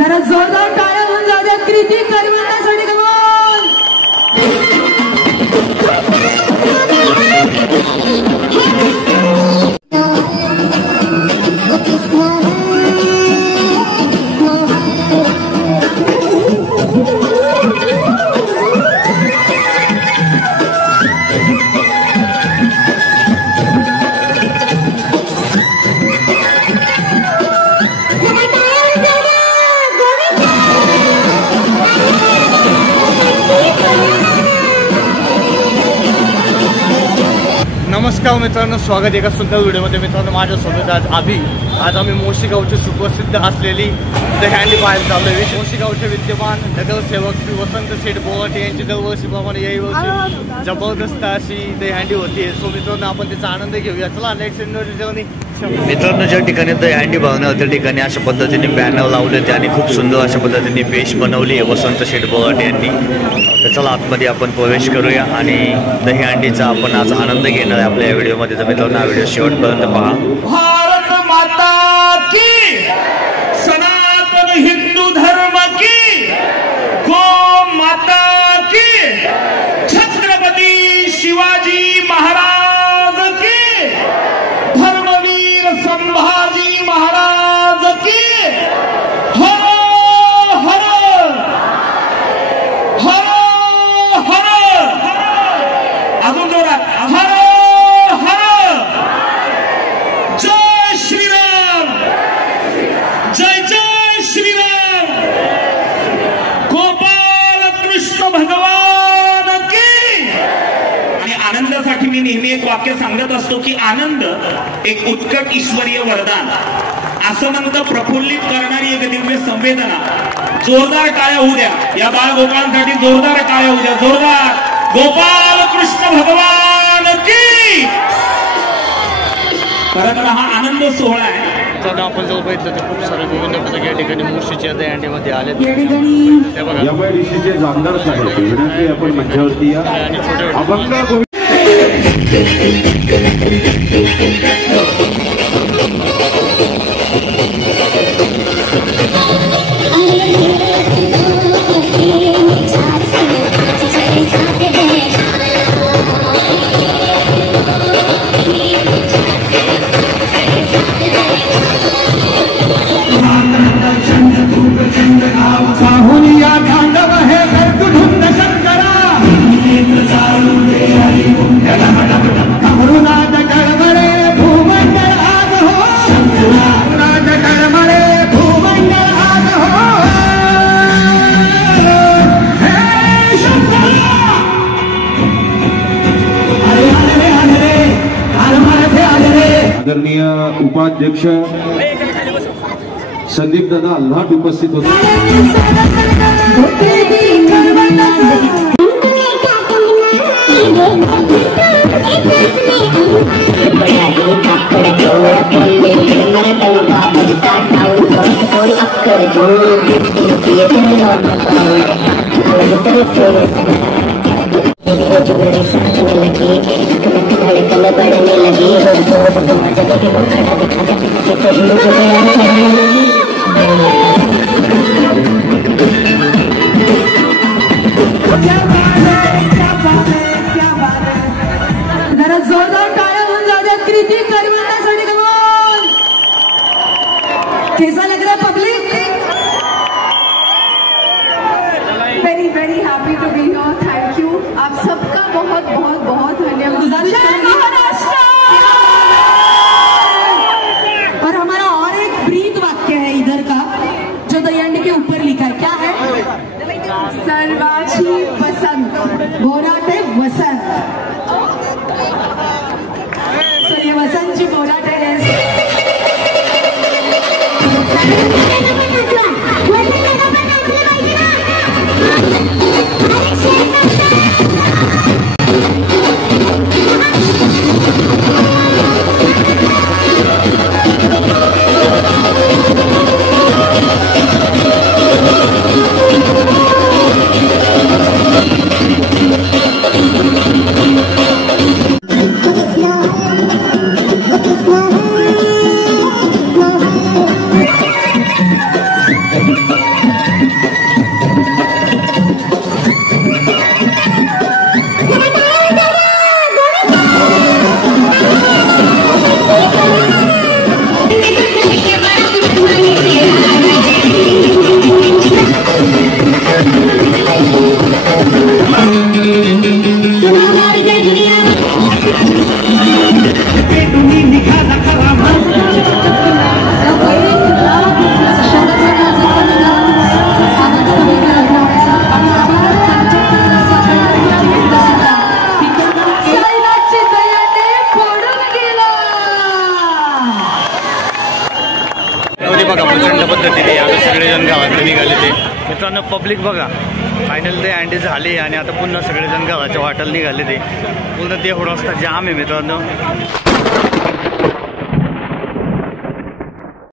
जरा जोरदार टाळ्या होऊन जाऊ द्या कृती करवण्यासाठी. नमस्कार मित्रांनो, स्वागत एका सुंदर व्हिडिओमध्ये. मित्रांनो, माझ्यासोबत आज आम्ही मोशीगावची सुप्रसिद्ध असलेली दहीहंडी पाहायला चाललो आहे. मोशीगावचे विद्यमान नगरसेवक श्री वसंत शेठ बोवाटे यांची दरवर्षीप्रमाणे याही वर्षी जबरदस्त अशी दहीहंडी होती. सो मित्रांनो, आपण त्याचा आनंद घेऊया. चला नेक्स्ट जर्नी. मित्रांनो, ज्या ठिकाणी दहीहंडी भरणार त्या ठिकाणी अशा पद्धतीने बॅनर लावले होते आणि खूप सुंदर अशा पद्धतीने पेश बनवली आहे वसंत शेठ बोवाटे यांनी. तर चला आतमध्ये आपण प्रवेश करूया आणि दहीहंडीचा आपण आज आनंद घेणार आहे आपल्या या व्हिडिओमध्ये. तर मित्रांनो, हा व्हिडिओ शेवटपर्यंत पहा. भारत माता की, सनातन हिंदू धर्म की, गो माता की, छत्रपती शिवाजी महाराज की, धर्मवीर संभाजी महाराज की. हर हर हर हर, अजून जोरात हर हर. जय श्रीराम, जय जय श्रीराम. गोपाल कृष्ण भगवान की. आणि आनंदासाठी मी नेहमी एक वाक्य सांगत असतो की आनंद एक उत्कट ईश्वरीय वरदान, असं म्हणतं प्रफुल्लित करणारी एक दिव्य संवेदना. जोरदार टाळ्या होऊ द्या या बाळ गोपाळांसाठी. जोरदार टाळ्या होऊ द्या, जोरदार. गोपाल कृष्ण भगवान की. खरं तर हा आनंद सोहळा आहे. तर आपण जर बघितलं तर खूप सारे गोविंद पथक या ठिकाणी मुशीच्या दहीहंडीमध्ये आले. एमआयडीसीचे जामदार साहेब विनंती आपण मंचावरती या. अभंग आदरणीय उपाध्यक्ष संदीप दादा अल्हाट उपस्थित होते. बढ़ने लगी जरा जोरदार टाळ्या होऊन जाऊ द्या कृती करवण्यासाठी. कैसा लग रहा है public? Very very happy to be here. Thank you. आप सबका बहुत बहुत बहुत धन्यवाद. और हमारा और एक ब्रीद वाक्य है इधर का जो दहीहंडी के ऊपर लिखा है. क्या है? सर्वाची वसंत, बोराटे वसंत. सो ये वसंत जी बोराटे है. बघा प्रचंड पद्धतीने आता सगळेजण गावातले निघाले ते. मित्रांनो पब्लिक बघा फायनल ते अँडी झाली आणि आता पुन्हा सगळेजण गावाच्या वाटेला निघाले ते. पूर्ण ते एवढं रस्ता जाम आहे मित्रांनो.